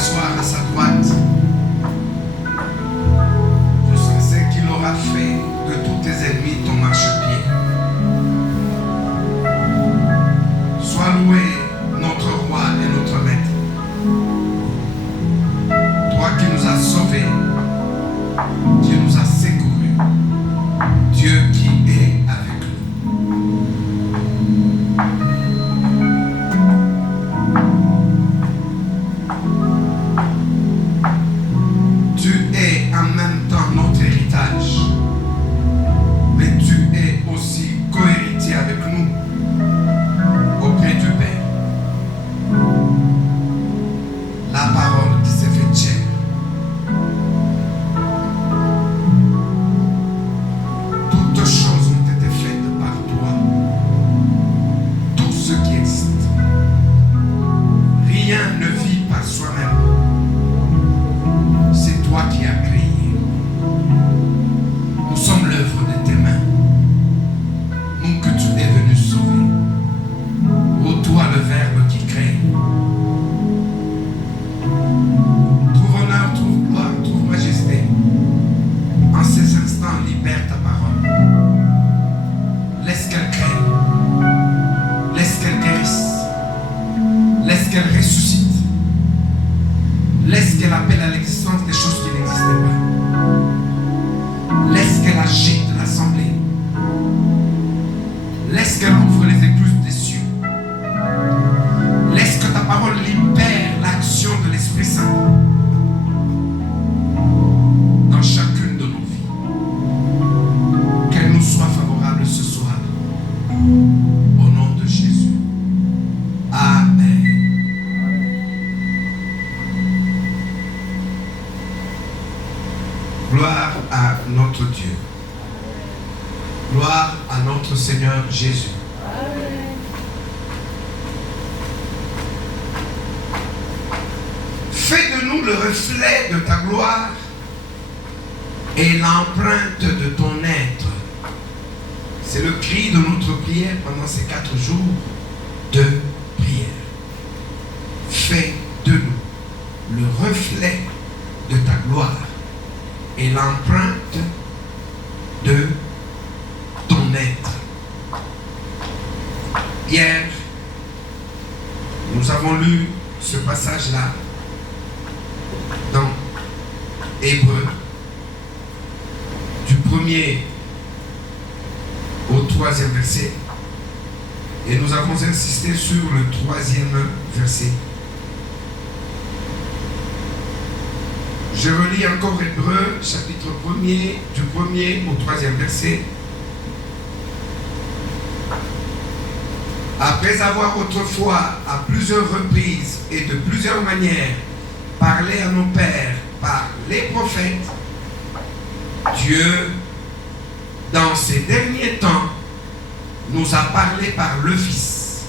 s'asseoir à sa droite jusqu'à ce qu'il aura fait de tous tes ennemis ton marchepied. Sois loué, notre roi et notre maître. Toi qui nous as sauvés, qui nous as secourus, Dieu qui est avec nous. Tu es en même temps notre héritage, mais tu es aussi co-héritier avec nous auprès du Père. La parole qui s'est fait chair. Toutes choses ont été faites par toi. Tout ce qui existe. Rien ne vit par soi-même. C'est toi qui as créé. Nous sommes l'œuvre de tes mains. Nous que tu es venu sauver. Ô toi le Verbe qui crée. Trouve honneur, trouve gloire, trouve majesté. En ces instants, libère ta parole. Laisse qu'elle crée. Laisse qu'elle guérisse. Laisse qu'elle ressuscite. Laisse qu'elle appelle à l'existence des choses qui n'existaient pas. Laisse qu'elle agite l'assemblée. Laisse qu'elle ouvre les écluses des cieux. Laisse que ta parole libère l'action de l'Esprit Saint dans chacune de nos vies. Qu'elle nous soit favorable ce soir. Au nom de Jésus. Amen. Gloire à notre Dieu. Gloire à notre Seigneur Jésus. Fais de nous le reflet de ta gloire et l'empreinte de ton être. C'est le cri de notre prière pendant ces 4 jours de prière. Fais de nous le reflet de ta gloire et l'empreinte de ton être. Hier, nous avons lu ce passage-là dans Hébreux, du 1er au 3e verset, et nous avons insisté sur le 3e verset. Je relis encore Hébreux, chapitre 1er, du 1er au 3e verset. Après avoir autrefois, à plusieurs reprises et de plusieurs manières, parlé à nos pères par les prophètes, Dieu, dans ces derniers temps, nous a parlé par le Fils,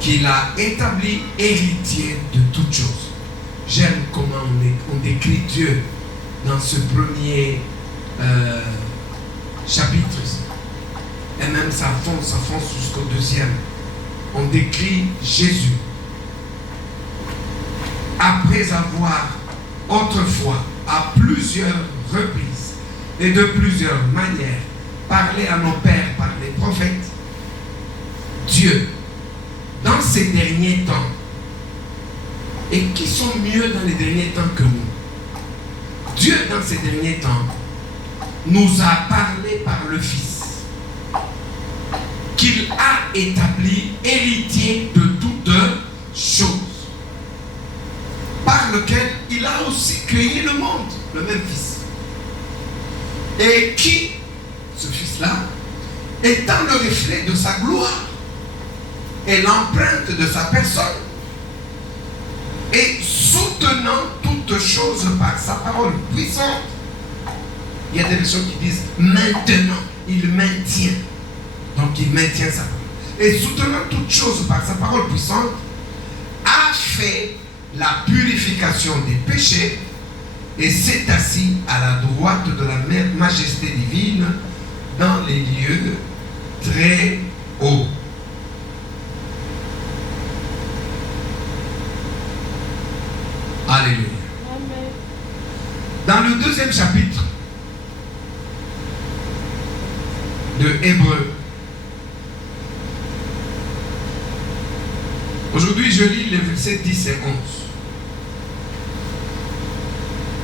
qu'il a établi héritier de toutes choses. J'aime comment on décrit Dieu dans ce premier chapitre. Et même ça fonce jusqu'au 2e. On décrit Jésus. Après avoir autrefois, à plusieurs reprises et de plusieurs manières, parlé à nos pères par les prophètes, Dieu, dans ces derniers temps, et qui sont mieux dans les derniers temps que nous, Dieu, dans ces derniers temps, nous a parlé par le Fils, qu'il a établi héritier de toutes choses, par lequel il a aussi créé le monde, le même Fils. Et qui, ce Fils-là, étant le reflet de sa gloire et l'empreinte de sa personne, et soutenant toutes choses par sa parole puissante. Il y a des versions qui disent maintenant, il maintient. Donc il maintient sa parole. Et soutenant toutes choses par sa parole puissante, a fait la purification des péchés et s'est assis à la droite de la majesté divine dans les lieux très hauts. Alléluia. Amen. Dans le 2e chapitre de Hébreux, aujourd'hui je lis les versets 10 et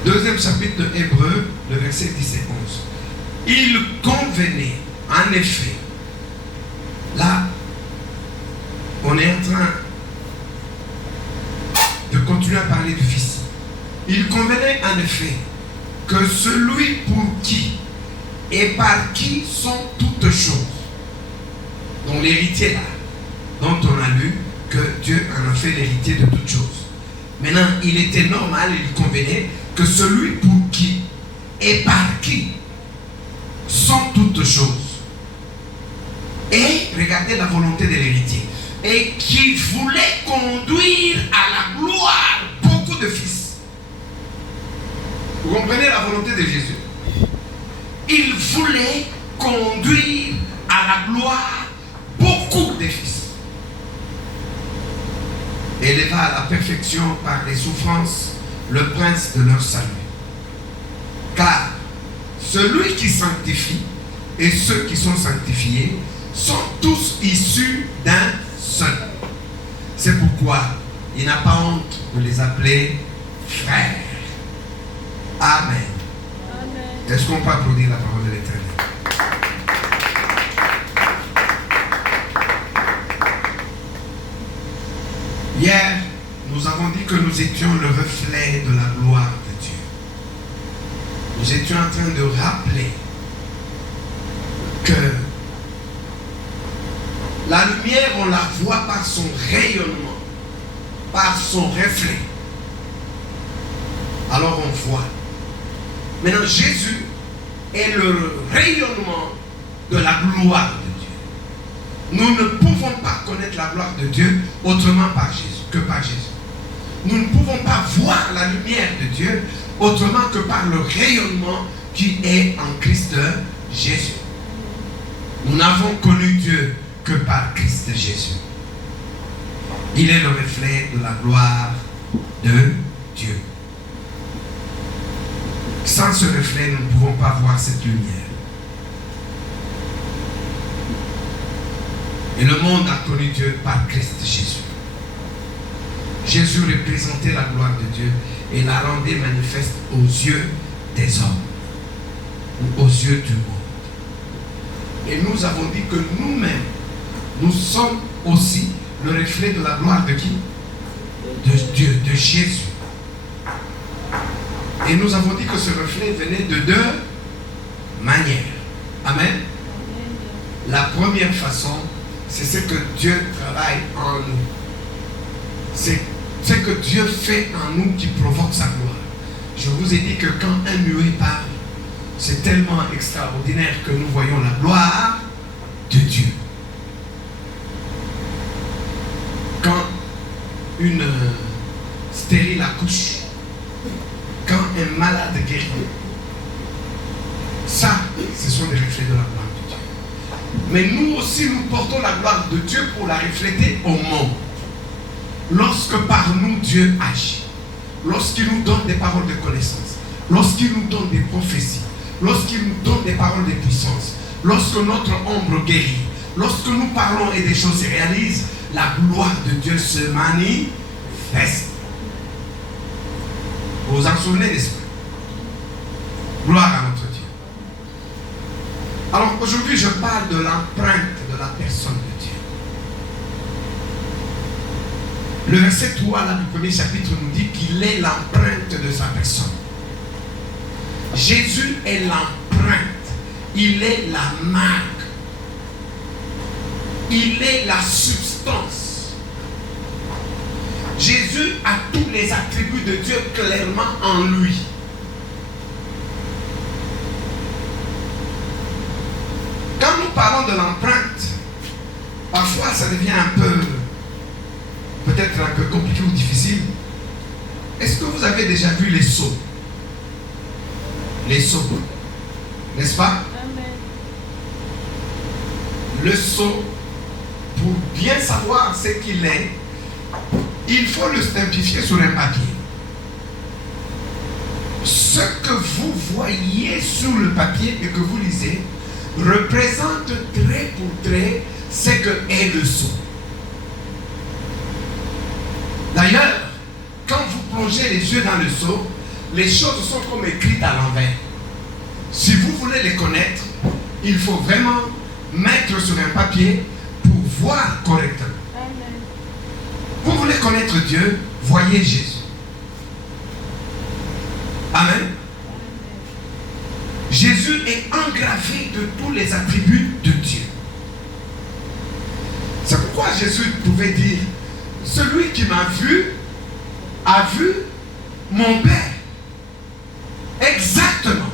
11. 2e chapitre de Hébreux, le verset 10 et 11. Il convenait, en effet, là, on est en train de continuer à parler du Fils. Il convenait en effet que celui pour qui et par qui sont toutes choses, donc l'héritier là, dont on a lu que Dieu en a fait l'héritier de toutes choses. Maintenant, il était normal, il convenait que celui pour qui et par qui sont toutes choses. Et regardez la volonté de l'héritier. Et qui voulait conduire à la gloire beaucoup de fils. Vous comprenez la volonté de Jésus? Il voulait conduire à la gloire beaucoup de fils. Éleva à la perfection par les souffrances le prince de leur salut. Car celui qui sanctifie et ceux qui sont sanctifiés sont tous issus d'un seul. C'est pourquoi il n'a pas honte de les appeler frères. Amen. Amen. Est-ce qu'on peut applaudir la parole de l'Éternel? Hier, nous avons dit que nous étions le reflet de la gloire de Dieu. Nous étions en train de rappeler que la lumière, on la voit par son rayonnement, par son reflet. Alors on voit. Maintenant, Jésus est le rayonnement de la gloire de Dieu. Nous ne pouvons pas connaître la gloire de Dieu autrement que par Jésus. Nous ne pouvons pas voir la lumière de Dieu autrement que par le rayonnement qui est en Christ Jésus. Nous n'avons connu Dieu que par Christ Jésus. Il est le reflet de la gloire de Dieu. Sans ce reflet, nous ne pouvons pas voir cette lumière. Et le monde a connu Dieu par Christ Jésus. Jésus représentait la gloire de Dieu et la rendait manifeste aux yeux des hommes ou aux yeux du monde. Et nous avons dit que nous-mêmes, nous sommes aussi le reflet de la gloire de qui? De Dieu, de Jésus. Et nous avons dit que ce reflet venait de deux manières. Amen. La première façon, c'est ce que Dieu travaille en nous. C'est ce que Dieu fait en nous qui provoque sa gloire. Je vous ai dit que quand un muet parle, c'est tellement extraordinaire que nous voyons la gloire de Dieu. Quand une stérile accouche, quand un malade guérit, ça, ce sont des reflets de la gloire de Dieu. Mais nous aussi, nous portons la gloire de Dieu pour la refléter au monde. Lorsque par nous, Dieu agit, lorsqu'il nous donne des paroles de connaissance, lorsqu'il nous donne des prophéties, lorsqu'il nous donne des paroles de puissance, lorsque notre ombre guérit, lorsque nous parlons et des choses se réalisent, la gloire de Dieu se manifeste. Vous vous en souvenez, n'est-ce pas? Gloire à notre Dieu. Alors aujourd'hui, je parle de l'empreinte de la personne de Dieu. Le verset 3 là, du premier chapitre nous dit qu'il est l'empreinte de sa personne. Jésus est l'empreinte. Il est la marque. Il est la substance. Jésus a tous les attributs de Dieu clairement en lui. Quand nous parlons de l'empreinte, parfois ça devient peut-être un peu compliqué ou difficile. Est-ce que vous avez déjà vu les sceaux? Les sceaux, n'est-ce pas? Amen. Le sceau, pour bien savoir ce qu'il est, il faut le simplifier sur un papier. ce que vous voyez sur le papier et que vous lisez représente trait pour trait ce que est le sceau. D'ailleurs, quand vous plongez les yeux dans le sceau, les choses sont comme écrites à l'envers. Si vous voulez les connaître, il faut vraiment mettre sur un papier pour voir correctement. Amen. Vous voulez connaître Dieu, voyez Jésus. Amen. Jésus est engravé de tous les attributs de Dieu. C'est pourquoi Jésus pouvait dire, celui qui m'a vu a vu mon Père. Exactement.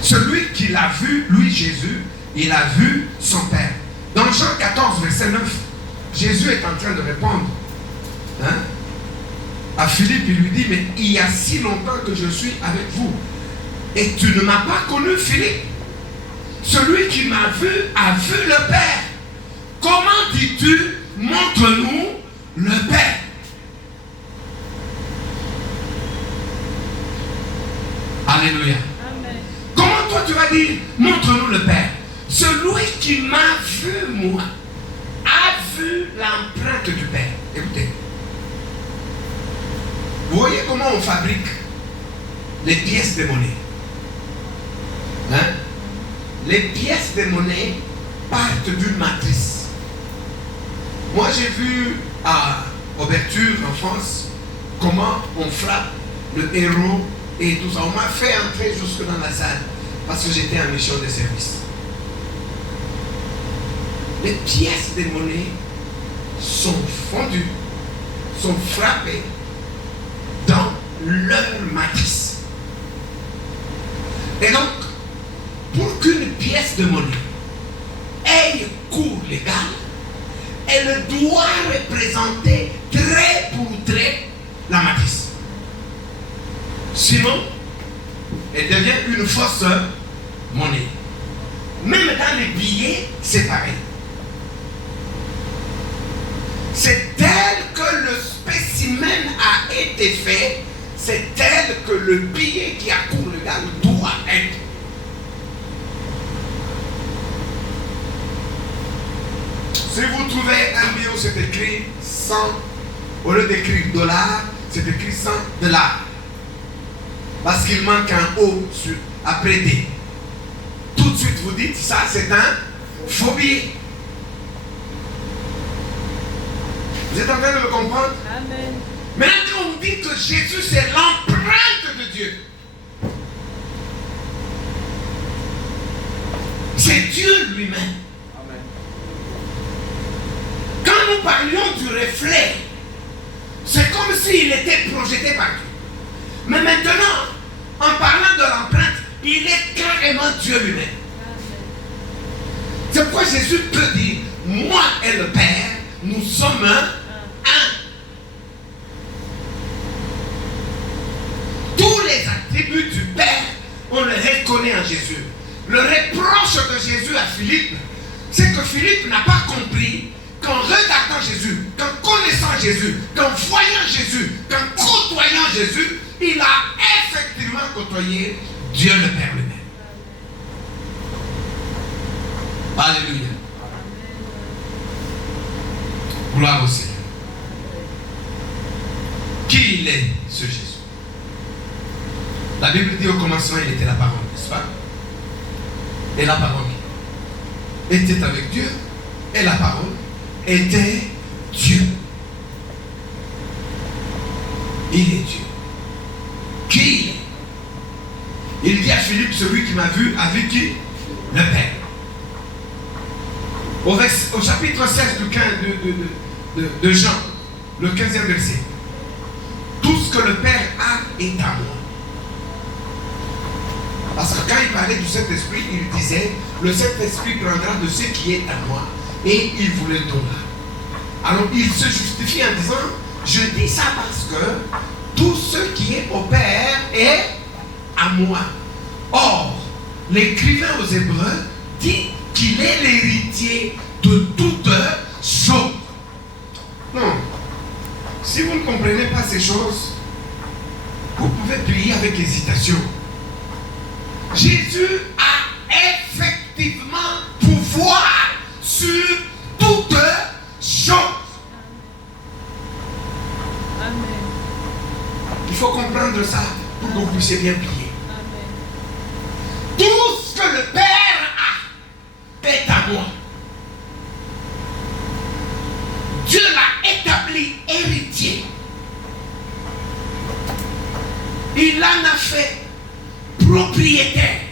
Celui qui l'a vu, lui Jésus, il a vu son Père. Dans Jean 14, verset 9, Jésus est en train de répondre à Philippe. Il lui dit, mais il y a si longtemps que je suis avec vous et tu ne m'as pas connu, Philippe. Celui qui m'a vu a vu le Père. Comment dis-tu, montre-nous le Père? Alléluia. Amen. Comment toi tu vas dire, montre-nous le Père? Celui qui m'a vu, moi, a vu l'empreinte du Père. Écoutez. Vous voyez comment on fabrique les pièces de monnaie? Les pièces de monnaie partent d'une matrice. Moi j'ai vu à Ouverture en France comment on frappe le héros et tout ça. On m'a fait entrer jusque dans la salle parce que j'étais en mission de service. Les pièces de monnaie sont fondues, sont frappées dans leur matrice. Et donc, pour qu'une pièce de monnaie ait cours légal, elle doit représenter trait pour trait la matrice. Sinon, elle devient une fausse monnaie. Même dans les billets, c'est pareil. C'est tel que le spécimen a été fait, c'est tel que le billet qui a cours légal doit être. Si vous trouvez un billet où c'est écrit 100, au lieu d'écrire dollar, c'est écrit 100 dollars. Parce qu'il manque un O après D. Tout de suite vous dites, ça c'est un faux billet. Vous êtes en train de me comprendre? Amen. Maintenant, quand on dit que Jésus c'est l'empreinte de Dieu, c'est Dieu lui-même. Quand nous parlions du reflet, c'est comme s'il était projeté par Dieu. Mais maintenant, en parlant de l'empreinte, il est carrément Dieu lui-même. C'est pourquoi Jésus peut dire, moi et le Père, nous sommes un. Tous les attributs du Père, on les reconnaît en Jésus. Le reproche de Jésus à Philippe, c'est que Philippe n'a pas compris qu'en regardant Jésus, qu'en connaissant Jésus, qu'en voyant Jésus, qu'en côtoyant Jésus, il a effectivement côtoyé Dieu le Père lui-même. Alléluia. Gloire au Seigneur. Qui il est, ce Jésus? La Bible dit au commencement, il était la parole, n'est-ce pas? Et la parole était avec Dieu, et la parole était Dieu. Il est Dieu. Qui il est? Il dit à Philippe, celui qui m'a vu a vu qui? Le Père. Au chapitre 16 du 15 de Jean, le 15e verset. Tout ce que le Père a est à moi. Parce que quand il parlait du Saint-Esprit, il disait, le Saint-Esprit prendra de ce qui est à moi et il vous le donnera. Alors il se justifie en disant, je dis ça parce que tout ce qui est au Père est à moi. Or, l'écrivain aux Hébreux dit qu'il est l'héritier de toutes choses. Non. Si vous ne comprenez pas ces choses, vous pouvez prier avec hésitation. Jésus a effectivement pouvoir sur toutes choses. Amen. Il faut comprendre ça pour que vous puissiez bien prier. Amen. Tout ce que le Père a est à moi. Dieu l'a établi héritier. Il en a fait propriétaire.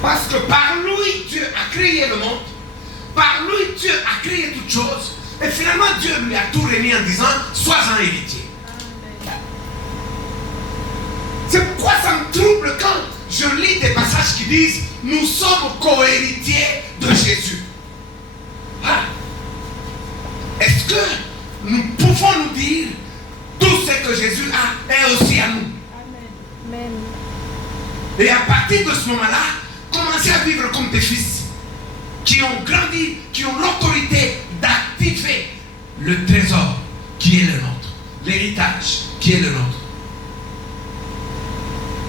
Parce que par lui, Dieu a créé le monde. Par lui, Dieu a créé toutes choses. Et finalement, Dieu lui a tout remis en disant, sois-en héritier. Amen. C'est pourquoi ça me trouble quand je lis des passages qui disent, nous sommes co-héritiers de Jésus. Ah. Est-ce que nous pouvons nous dire, tout ce que Jésus a est aussi à nous? Amen. Et à partir de ce moment-là, commencez à vivre comme des fils qui ont grandi, qui ont l'autorité d'activer le trésor qui est le nôtre, l'héritage qui est le nôtre.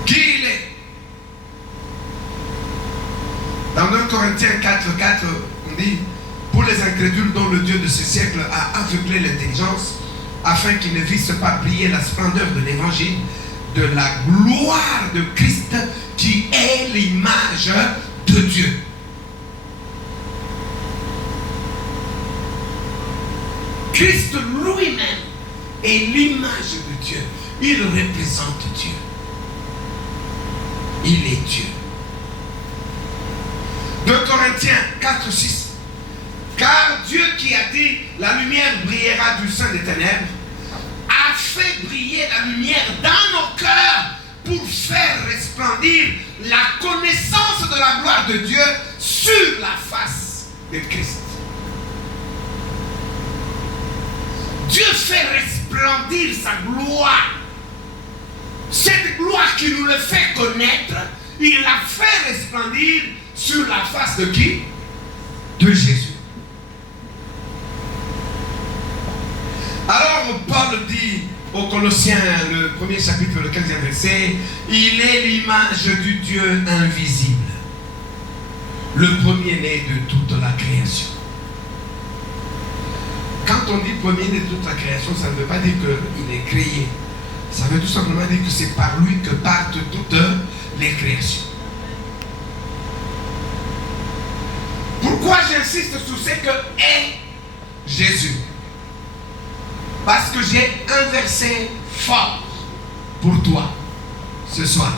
Qui il est? Dans 1 Corinthiens 4:4, on dit, pour les incrédules dont le Dieu de ce siècle a aveuglé l'intelligence, afin qu'ils ne vissent pas briller la splendeur de l'évangile, de la gloire de Christ qui est l'image de Dieu. Christ lui-même est l'image de Dieu. Il représente Dieu. Il est Dieu. 2 Corinthiens 4:6. Car Dieu qui a dit la lumière brillera du sein des ténèbres a fait briller la lumière dans nos cœurs pour faire resplendir la connaissance de la gloire de Dieu sur la face de Christ. Dieu fait resplendir sa gloire. Cette gloire qui nous le fait connaître, il l'a fait resplendir sur la face de qui? De Jésus. Alors Paul dit aux Colossiens, le premier chapitre, le 15e verset, il est l'image du Dieu invisible, le premier-né de toute la création. Quand on dit premier-né de toute la création, ça ne veut pas dire qu'il est créé. Ça veut tout simplement dire que c'est par lui que partent toutes les créations. Pourquoi j'insiste sur ce que est Jésus? Parce que j'ai un verset fort pour toi ce soir.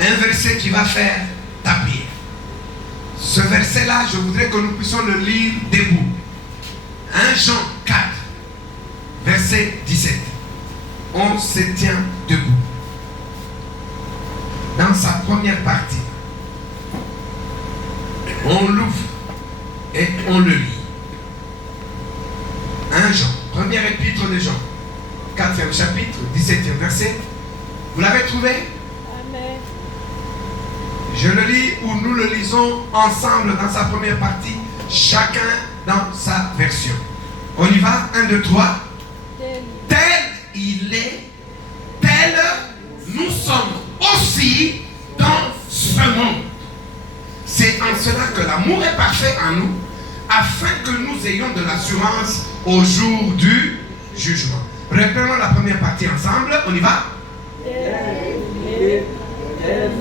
Un verset qui va faire ta prière. Ce verset-là, je voudrais que nous puissions le lire debout. 1 Jean 4, verset 17. On se tient debout. Dans sa première partie, on l'ouvre et on le lit. 1 Jean, première épître de Jean, 4e chapitre, 17e verset. Vous l'avez trouvé? Amen. Je le lis ou nous le lisons ensemble dans sa première partie, chacun dans sa version. On y va? 1, 2, 3. Tel il est, tel nous sommes aussi dans ce monde. C'est en cela que l'amour est parfait en nous, afin que nous ayons de l'assurance au jour du jugement. Reprenons la première partie ensemble. On y va? Tel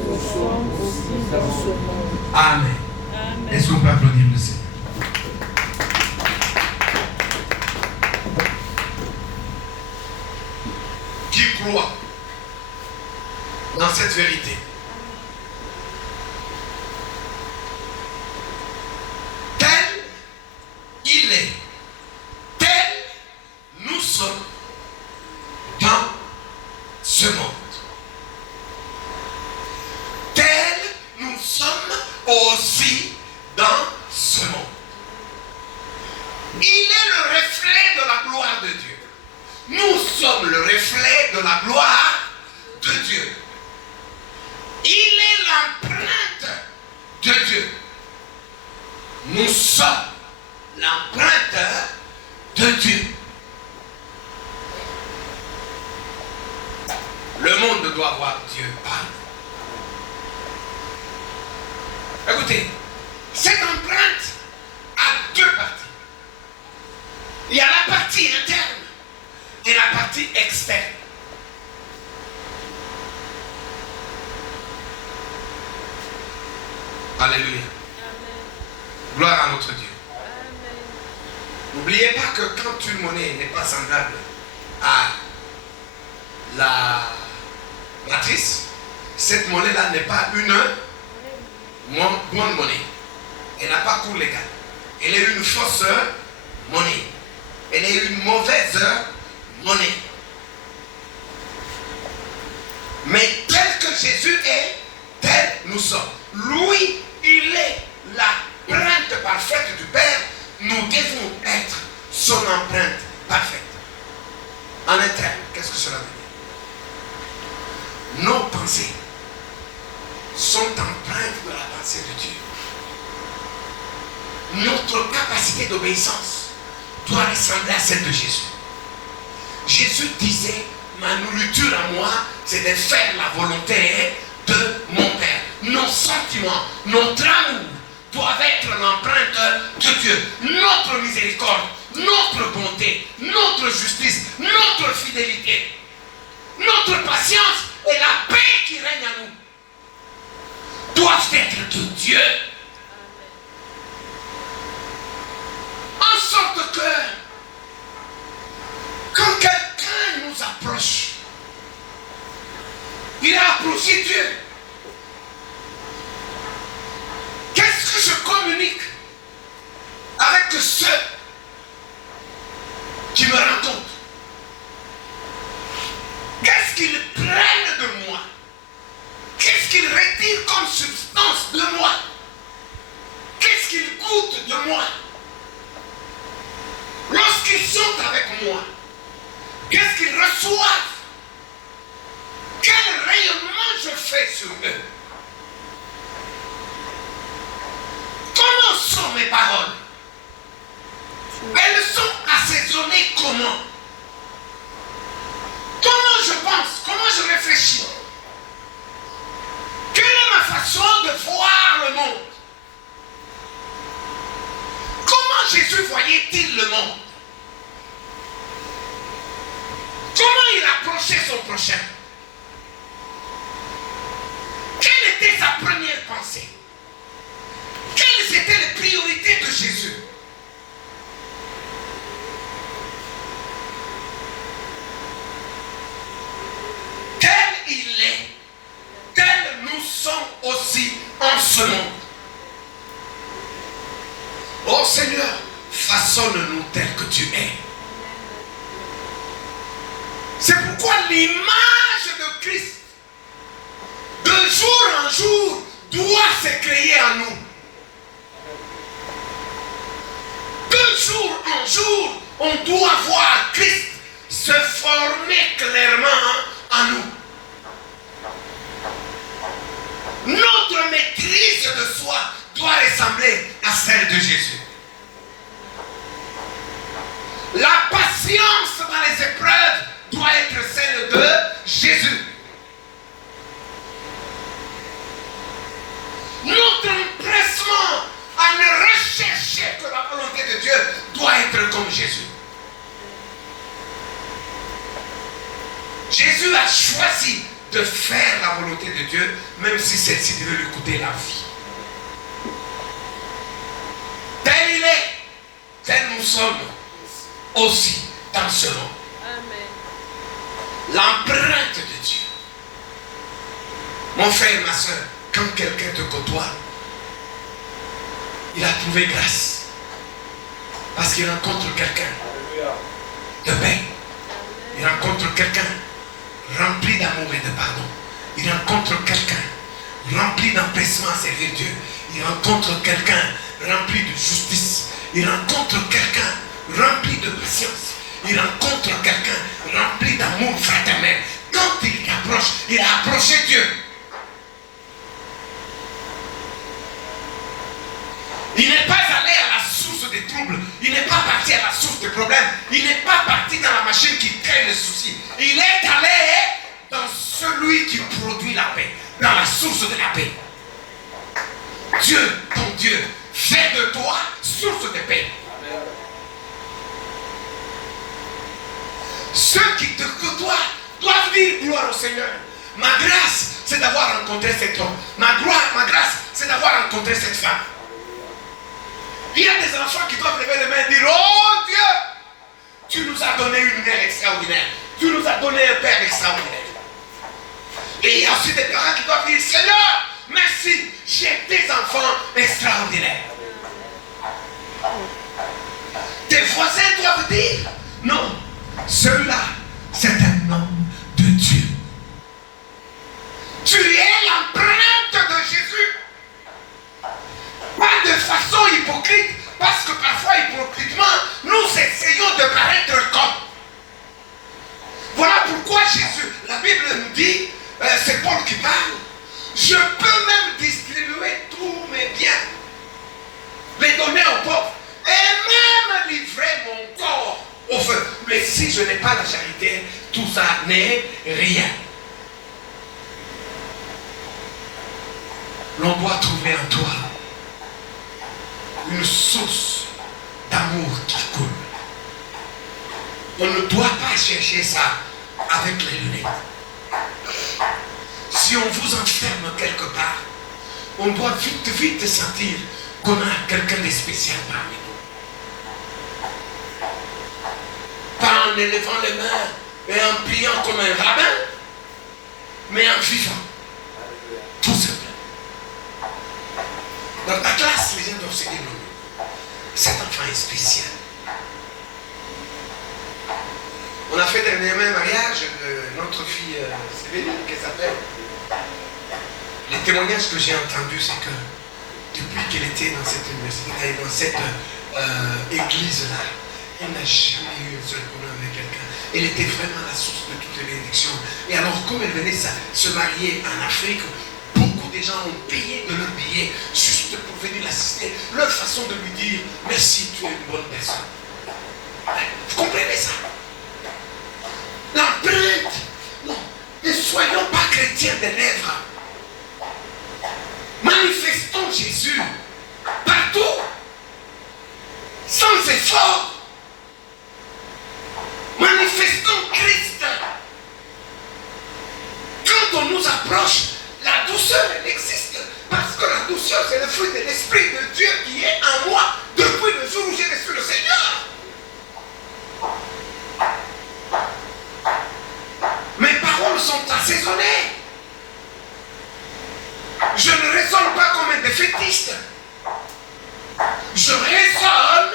nous sommes aussi dans ce monde. Amen. Amen. Est-ce qu'on peut applaudir le Seigneur? Qui croit dans cette vérité? Tel il est, tel nous sommes dans ce monde. Tel nous sommes aussi dans ce monde. Il est le reflet de la gloire de Dieu. Nous sommes le reflet de la gloire de Dieu. Il est l'empreinte de Dieu. Nous sommes l'empreinte de Dieu. monde doit voir Dieu parler. Écoutez, cette empreinte a deux parties. Il y a la partie interne et la partie externe. Alléluia. Amen. Gloire à notre Dieu. Amen. N'oubliez pas que quand une monnaie n'est pas semblable à la matrice, cette monnaie-là n'est pas une bonne monnaie. Elle n'a pas cours légal. Elle est une fausse monnaie. Elle est une mauvaise monnaie. Mais tel que Jésus est, tel nous sommes. Lui, il est l'empreinte parfaite du Père. Nous devons être son empreinte parfaite. En interne, qu'est-ce que cela veut dire? Nos pensées sont empreintes de la pensée de Dieu. Notre capacité d'obéissance doit ressembler à celle de Jésus. Jésus disait, ma nourriture à moi, c'est de faire la volonté de mon Père. Nos sentiments, notre amour doivent être l'empreinte de Dieu. Notre miséricorde, notre bonté, notre justice, notre fidélité, notre patience et la paix qui règne en nous doivent être de Dieu. En sorte que quand quelqu'un nous approche, il a approché Dieu. Qu'est-ce que je communique avec ceux qui me rencontrent? Qu'est-ce qu'ils prennent de moi? Qu'est-ce qu'ils retirent comme substance de moi? Qu'est-ce qu'ils goûtent de moi? Lorsqu'ils sont avec moi, qu'est-ce qu'ils reçoivent? Quel rayonnement je fais sur eux? Comment sont mes paroles? Elles sont assaisonnées comment? Comment je pense? Comment je réfléchis? Quelle est ma façon de voir le monde? Comment Jésus voyait-il le monde? Comment il approchait son prochain? Quelle était sa première pensée? Quelles étaient les priorités de Jésus? Tel il est, tel nous sommes aussi en ce monde. Oh Seigneur, façonne-nous tel que tu es. C'est pourquoi l'image de Christ, de jour en jour, doit se créer en nous. De jour en jour, on doit voir Christ se former clairement en nous. Notre maîtrise de soi doit ressembler à celle de Jésus. La patience dans les épreuves doit être celle de Jésus. Notre empressement à ne rechercher que la volonté de Dieu doit être comme Jésus. Jésus a choisi de faire la volonté de Dieu, même si celle-ci devait lui coûter la vie. Tel il est, tel nous sommes aussi dans ce monde. Amen. L'empreinte de Dieu. Mon frère, ma soeur, quand quelqu'un te côtoie, il a trouvé grâce. Parce qu'il rencontre quelqu'un de paix. Il rencontre quelqu'un rempli d'amour et de pardon. Il rencontre quelqu'un rempli d'empressement à servir Dieu. Il rencontre quelqu'un rempli de justice. Il rencontre quelqu'un rempli de patience. Il rencontre quelqu'un rempli d'amour fraternel. Quand il t'approche, il a approché Dieu. Il n'est pas allé à la source des troubles. Il n'est pas parti à la source des problèmes. Il n'est pas parti dans la machine qui crée les soucis. Il est allé dans celui lui qui produit la paix, dans la source de la paix. Dieu, ton Dieu, fait de toi source de paix. Ceux qui te côtoient doivent dire gloire au Seigneur. Ma grâce, c'est d'avoir rencontré cet homme. Ma grâce, c'est d'avoir rencontré cette femme. Il y a des enfants qui doivent lever les mains et dire, oh Dieu, tu nous as donné une mère extraordinaire. Tu nous as donné un père extraordinaire. Et il y a aussi des parents qui doivent dire, Seigneur, merci, j'ai des enfants extraordinaires. Tes voisins doivent dire, non, celui-là, c'est un homme de Dieu. Tu es l'empreinte de Jésus. Pas de façon hypocrite, parce que parfois hypocritement, nous essayons de paraître comme. Voilà pourquoi Jésus, la Bible nous dit, c'est Paul qui parle, je peux même distribuer tous mes biens, les donner aux pauvres, et même livrer mon corps au feu. Mais si je n'ai pas la charité, tout ça n'est rien. L'on doit trouver en toi une source d'amour qui coule. On ne doit pas chercher ça avec les lunettes. Si on vous enferme quelque part, on doit vite sentir qu'on a quelqu'un de spécial parmi nous. Pas en élevant les mains et en priant comme un rabbin, mais en vivant. Tout simplement. Dans ta classe, les gens doivent se dire non. Cet enfant est spécial. On a fait dernièrement un mariage de notre fille Séverine, qu'elle s'appelle. Les témoignages que j'ai entendus, c'est que depuis qu'elle était dans cette université, dans cette église-là, elle n'a jamais eu un seul problème avec quelqu'un. Elle était vraiment la source de toutes les bénédictions. Et alors, comme elle venait se marier en Afrique, beaucoup de gens ont payé de leur billet juste pour venir l'assister. Leur façon de lui dire merci, tu es une bonne personne. Vous comprenez ça? L'empreinte. Non, ne soyons pas chrétiens des lèvres. Manifestons Jésus partout, sans effort. Manifestons Christ. Quand on nous approche, la douceur, elle existe. Parce que la douceur, c'est le fruit de l'Esprit de Dieu qui est en moi depuis le jour où j'ai reçu le Seigneur. Mes paroles sont assaisonnées. Je ne résonne pas comme un défaitiste. Je résonne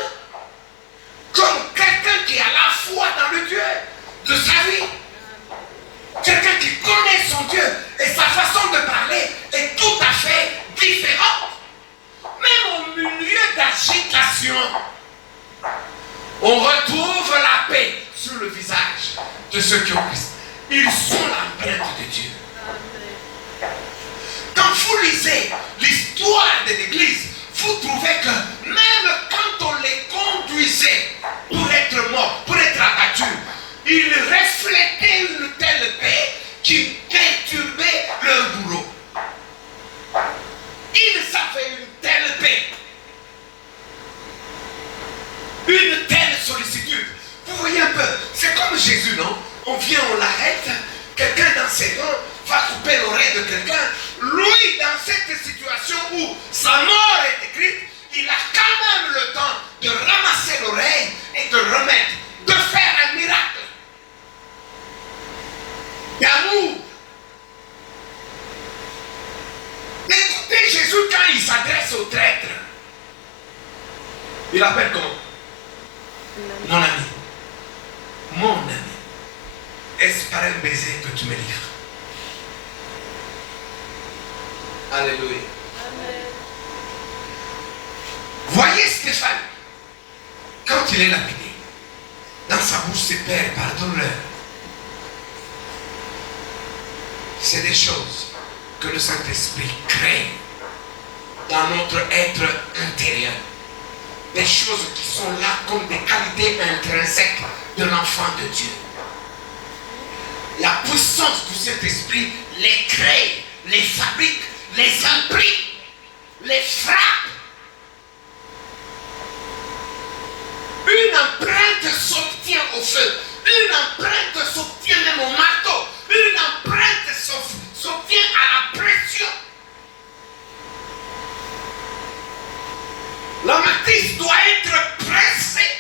comme quelqu'un qui a la foi dans le Dieu de sa vie. Quelqu'un qui connaît son Dieu et sa façon de parler est tout à fait différente. Même au milieu d'agitation, on retrouve la paix sur le visage de ceux qui ont Christ. Ils sont l'empreinte de Dieu. Quand vous lisez l'histoire de l'Église, vous trouvez que même quand on les conduisait pour être morts, pour être abattus, ils reflétaient une telle paix qui perturbait leur boulot. Ils avaient une telle paix, une telle sollicitude. Vous voyez un peu, c'est comme Jésus, non? On vient, on l'arrête, quelqu'un dans ses dents va couper l'oreille de quelqu'un. Lui, dans cette situation où sa mort est écrite, il a quand même le temps de ramasser l'oreille et de remettre, de faire un miracle d'amour. Écoutez Jésus quand il s'adresse au traître. Il appelle comment? Mon ami. Mon ami. Est-ce par un baiser que tu me livres? Alléluia. Amen. Voyez Stéphane, quand il est lapidé, dans sa bouche c'est Père, pardonne-leur. C'est des choses que le Saint-Esprit crée dans notre être intérieur. Des choses qui sont là comme des qualités intrinsèques de l'enfant de Dieu. la puissance du Saint-Esprit les crée, les fabrique, les imprime, les frappe. Une empreinte s'obtient au feu. Une empreinte s'obtient même au marteau. Une empreinte s'obtient à la pression. La matrice doit être pressée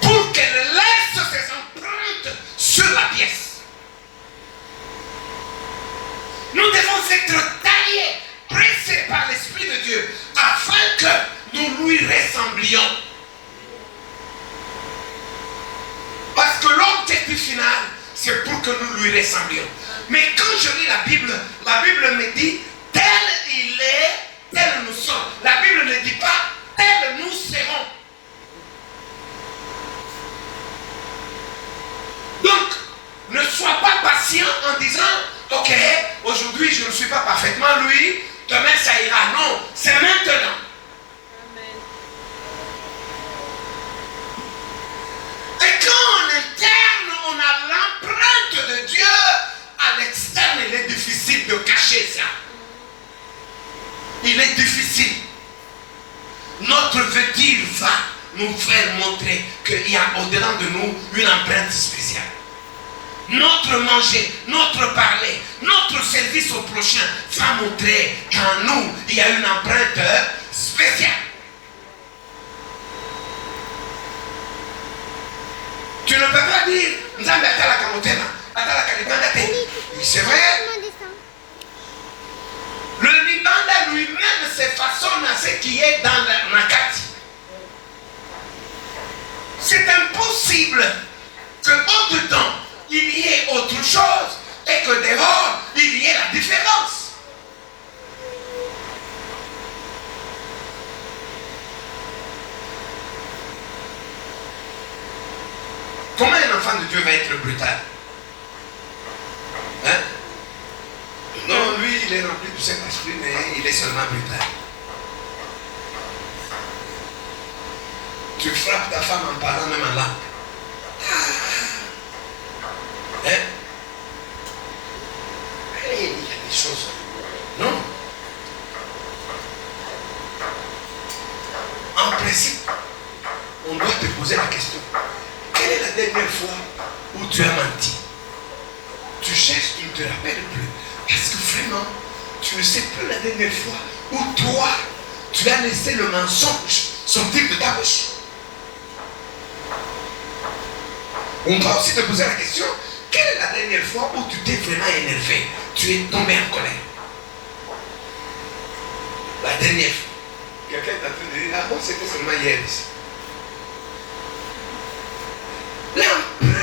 pour qu'elle laisse ses empreintes sur la pièce. Nous devons être taillés, pressés par l'Esprit de Dieu afin que nous lui ressemblions. Parce que l'objectif final, c'est pour que nous lui ressemblions. Mais quand je lis la Bible me dit, tel il est, tel nous sommes. La Bible ne dit pas, tel nous serons. Donc, ne sois pas patient en disant, ok, aujourd'hui je ne suis pas parfaitement lui, demain ça ira. Non, c'est maintenant. Et quand en interne, on a l'empreinte de Dieu, à l'externe, il est difficile de cacher ça. Il est difficile. Notre vêture va nous faire montrer qu'il y a au-dedans de nous une empreinte spéciale. Notre manger, notre parler, notre service au prochain va montrer qu'en nous, il y a une empreinte spéciale. Tu ne peux pas dire, Nzambe atala kamotema, atala kalibanda te. C'est vrai. Le Libanda lui-même se façonne à ce qui est dans la Nakati. C'est impossible que au-dedans, il y ait autre chose et que dehors, il y ait la différence. Comment un enfant de Dieu va être brutal? Hein? Non, lui, il est rempli du Saint-Esprit, mais il est seulement brutal. Tu frappes ta femme en parlant même en langue. Hein? Il y a des choses. Non. En principe, on doit te poser la question. Quelle est la dernière fois où tu as menti? Tu cherches, tu ne te rappelles plus. Parce que vraiment, tu ne sais plus la dernière fois où toi, tu as laissé le mensonge sortir de ta bouche. On doit aussi te poser la question, quelle est la dernière fois où tu t'es vraiment énervé? Tu es tombé en colère. La dernière fois. Quelqu'un t'a dit, ah bon, c'était seulement hier ici. L'empreinte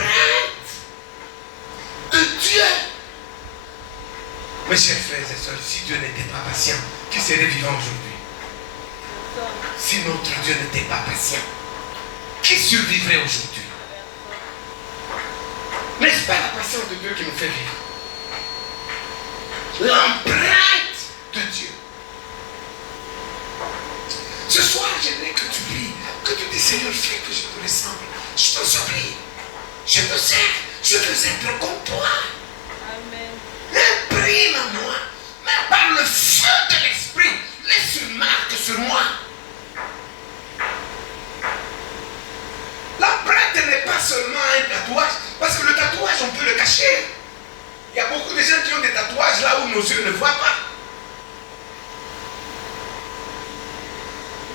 de Dieu. Mes chers frères et sœurs, si Dieu n'était pas patient, qui serait vivant aujourd'hui? Si notre Dieu n'était pas patient, qui survivrait aujourd'hui? N'est-ce pas la patience de Dieu qui nous fait vivre? L'empreinte de Dieu. Ce soir, j'aimerais que tu pries, que tu dis, Seigneur, fais que je te ressemble. Je te supplie. Je te sers. Je veux être comme toi. Amen. Imprime en moi. Mais par le feu de l'Esprit, laisse une marque sur moi. L'empreinte n'est pas seulement un tatouage, parce que le tatouage, on peut le cacher. Il y a beaucoup de gens qui ont des tatouages là où nos yeux ne voient pas.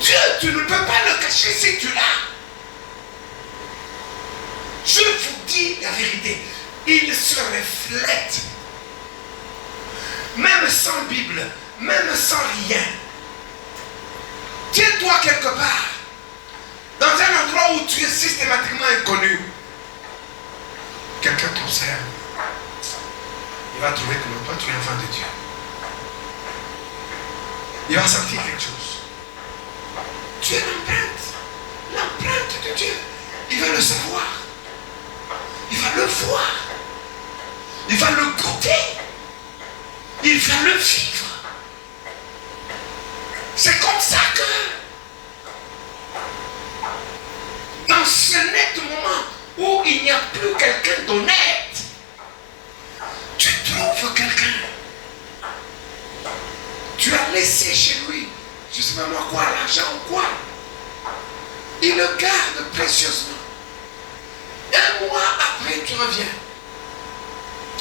Dieu, tu ne peux pas le cacher si tu l'as. Je vous dis la vérité, il se reflète. Même sans Bible, même sans rien. Tiens-toi quelque part, dans un endroit où tu es systématiquement inconnu. Quelqu'un t'observe. Il va trouver que toi, tu es enfant de Dieu. Il va sentir quelque chose. Tu es l'empreinte de Dieu. Il va le savoir. Il va le voir. Il va le goûter. Il va le vivre. C'est comme ça que, dans ce net moment où il n'y a plus quelqu'un d'honnête. Tu trouves quelqu'un. Tu as laissé chez lui, je ne sais pas moi quoi, l'argent ou quoi. Il le garde précieusement. Un mois après, tu reviens.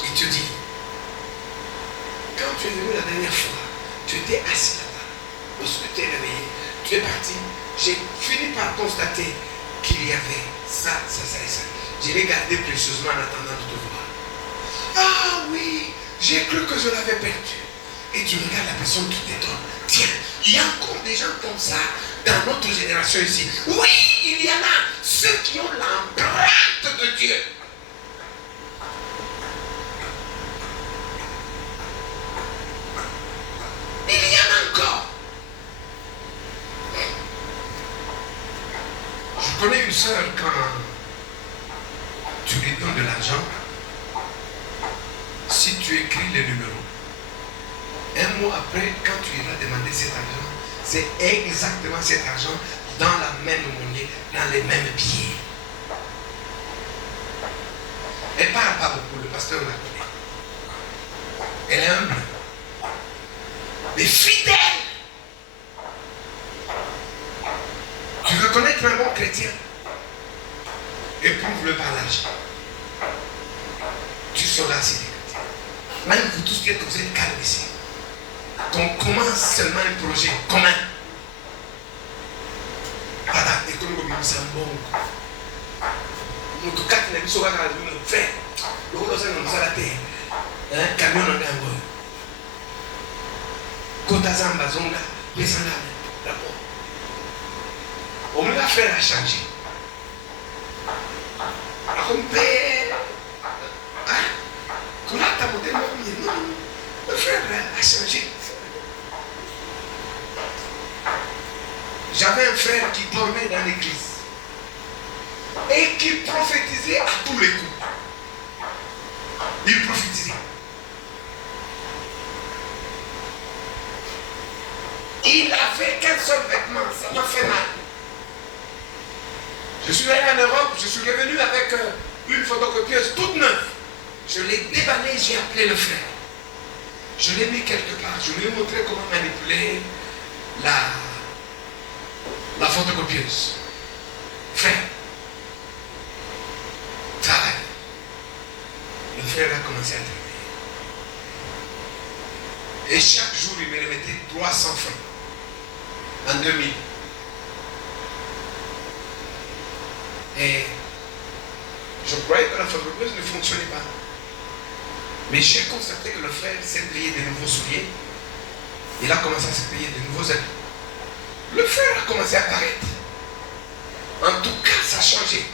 Il te dit, quand tu es venu la dernière fois, tu étais assis là-bas. Lorsque tu es réveillé, tu es parti. J'ai fini par constater qu'il y avait ça et ça. Je l'ai gardé précieusement en attendant de te voir. Ah oui, j'ai cru que je l'avais perdu. Et tu regardes la personne qui t'étonne. Tiens, il y a encore des gens comme ça dans notre génération ici. Oui, il y en a ceux qui ont l'empreinte de Dieu. Il y en a encore. Je connais une soeur, quand tu lui donnes de l'argent, si tu écris les numéros, un mois après, quand tu iras demander cet argent, c'est exactement cet argent dans la même monnaie, dans les mêmes billets. Elle ne parle pas beaucoup, le pasteur la connaît. Elle est humble, mais fidèle. Tu veux connaître un bon chrétien? Éprouve-le par l'argent. Tu sauras si tu es chrétien. Même vous tous qui êtes, vous êtes calmes ici. Qu'on commence seulement un projet commun. Voilà, et comme nous sommes bons. Nous tous quatre, nous sommes fait. Nous sommes à la terre. Un camion en gambo. Kota Zamba, Zonga, Pesanga, d'abord. On me l'a fait à changer. Comme père. Quand tu as monté le frère a changé. J'avais un frère qui dormait dans l'église et qui prophétisait à tous les coups. Il prophétisait. Il n'avait qu'un seul vêtement, ça m'a fait mal. Je suis allé en Europe, je suis revenu avec une photocopieuse toute neuve. Je l'ai déballée, j'ai appelé le frère. Je l'ai mis quelque part, je lui ai montré comment manipuler la photocopieuse. Frère, travaille. Le frère a commencé à travailler. Et chaque jour, il me remettait 300 francs. En 2000. Et je croyais que la photocopieuse ne fonctionnait pas. Mais j'ai constaté que le frère s'est payé de nouveaux souliers. Il a commencé à se payer de nouveaux habits. Le frère a commencé à apparaître. En tout cas, ça a changé.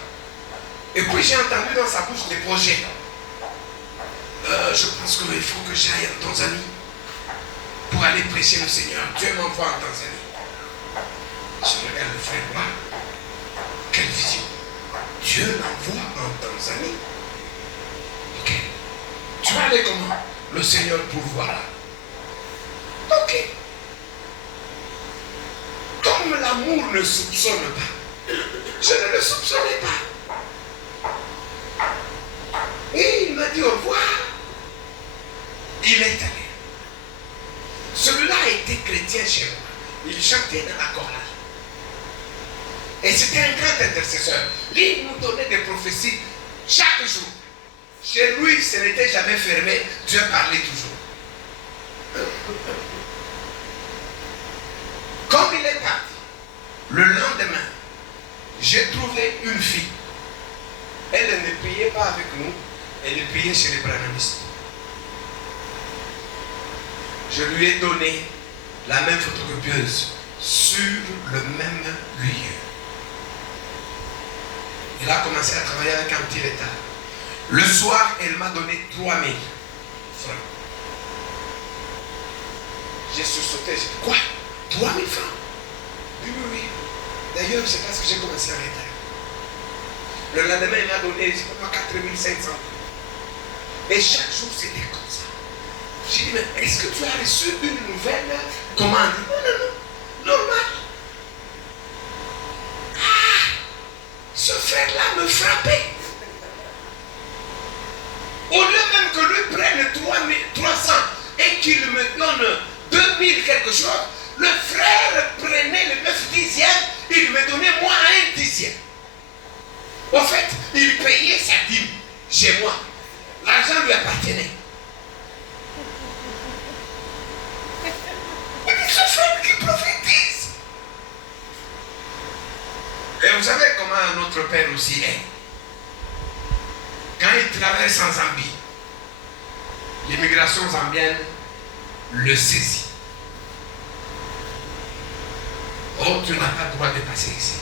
Et puis j'ai entendu dans sa bouche des projets. Je pense qu'il faut que j'aille en Tanzanie pour aller prêcher le Seigneur. Dieu m'envoie en Tanzanie. Je regarde le frère, moi. Quelle vision. Dieu l'envoie en Tanzanie. Ok. Tu vas aller comment? Le Seigneur pourvoira. Ok. Comme l'amour ne soupçonne pas, je ne le soupçonnais pas. Et il m'a dit au revoir. Il est allé. Celui-là était chrétien chez moi. Il chantait dans la chorale. Et c'était un grand intercesseur. Il nous donnait des prophéties chaque jour. Chez lui, ce n'était jamais fermé. Dieu parlait toujours. Comme il est parti, le lendemain, j'ai trouvé une fille. Elle ne priait pas avec nous, elle priait chez les branhamistes. Je lui ai donné la même photocopieuse sur le même lieu. Elle a commencé à travailler avec un petit retard. Le soir, elle m'a donné 3000 francs. J'ai sursauté, j'ai dit quoi? 3000 francs? Oui, oui, oui. D'ailleurs, c'est parce que j'ai commencé à retard. Le lendemain, il m'a donné, je sais pas, 4500. Et chaque jour, c'était comme ça. J'ai dit, mais est-ce que tu as reçu une nouvelle commande? Non, normal. Ah, ce frère-là me frappait. chose. Le frère prenait le 9/10, il me donnait moi 1/10. En fait, il payait sa dîme chez moi. L'argent lui appartenait. Mais ce frère qui prophétise. Et vous savez comment notre Père aussi est. Quand il traverse en Zambie, l'immigration zambienne le saisit. Oh, tu n'as pas le droit de passer ici.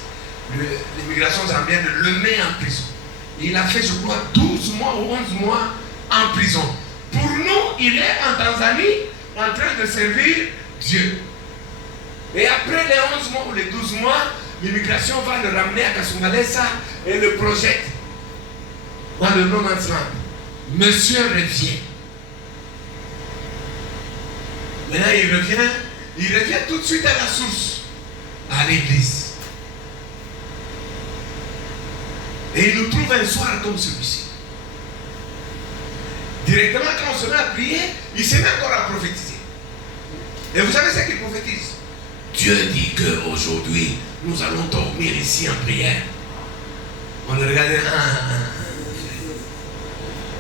L'immigration zambienne le met en prison. Il a fait, je crois, 12 mois ou 11 mois en prison. Pour nous, il est en Tanzanie en train de servir Dieu. Et après les 11 mois ou les 12 mois, l'immigration va le ramener à Kasumbalesa et le projette dans le no man's land. Monsieur revient. Maintenant, il revient tout de suite à la source, à l'église. Et il nous trouve un soir comme celui-ci. Directement, quand on se met à prier, il se met encore à prophétiser. Et vous savez ce qu'il prophétise? Dieu dit qu'aujourd'hui, nous allons dormir ici en prière. On le regardait.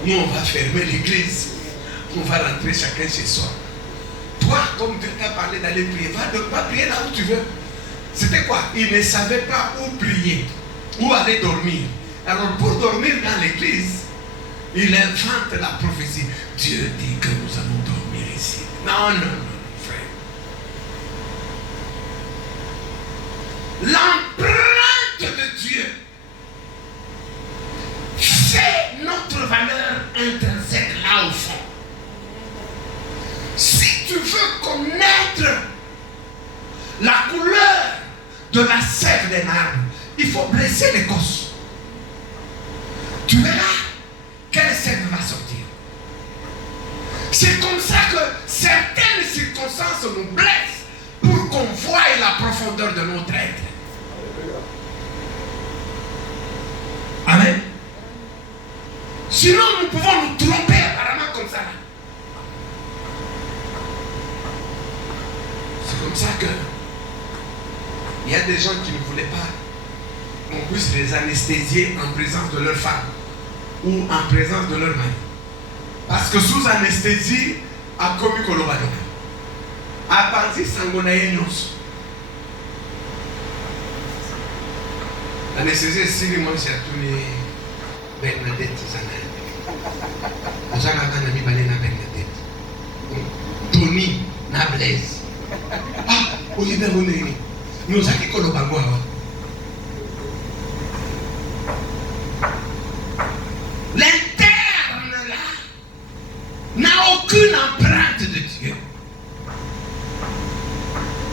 Nous, on va fermer l'église. On va rentrer chacun chez soi. Toi, comme Dieu t'a parlé d'aller prier, va prier là où tu veux. C'était quoi? Il ne savait pas où prier, où aller dormir. Alors, pour dormir dans l'église, il invente la prophétie. Dieu dit que nous allons dormir ici. Non, frère. L'empreinte de Dieu fait notre valeur intrinsèque là au fond. Si tu veux connaître la couleur de la sève d'un arbre, il faut blesser l'écorce. Tu verras quelle sève va sortir. C'est comme ça que certaines circonstances nous blessent pour qu'on voie la profondeur de notre être. Amen. Sinon, nous pouvons nous tromper apparemment comme ça. C'est comme ça que il y a des gens qui ne voulaient pas qu'on puisse les anesthésier en présence de leur femme ou en présence de leur mari. Parce que sous anesthésie, a commis Kolobado. A partir sangonaïnos. L'anesthésie est si moi j'ai appelé Bernadette Zana. J'ai un ami Balena Bernadette. Tony Nablez. Ah, au lieu de nous avons Kolobado. L'interne là n'a aucune empreinte de Dieu.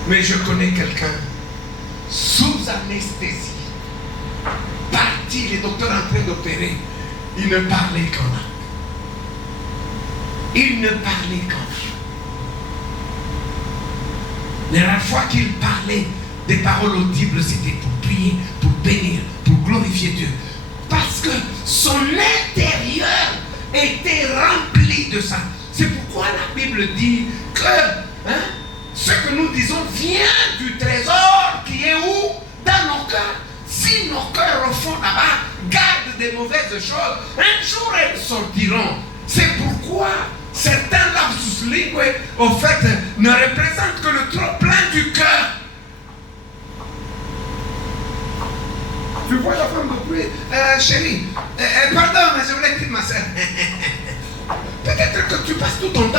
Mais je connais quelqu'un sous anesthésie, parti, les docteurs en train d'opérer, il ne parlait qu'en langue. Il ne parlait qu'en langue. Les rares fois qu'il parlait des paroles audibles, c'était pour prier, pour bénir, pour glorifier Dieu. Parce que son intérieur était rempli de ça. C'est pourquoi la Bible dit que ce que nous disons vient du trésor qui est où? Dans nos cœurs. Si nos cœurs au fond là-bas gardent des mauvaises choses, un jour elles sortiront. C'est pourquoi certains lapsus linguae, au fait, ne représentent que le trop plein du cœur. Tu vois la femme de prier, chérie,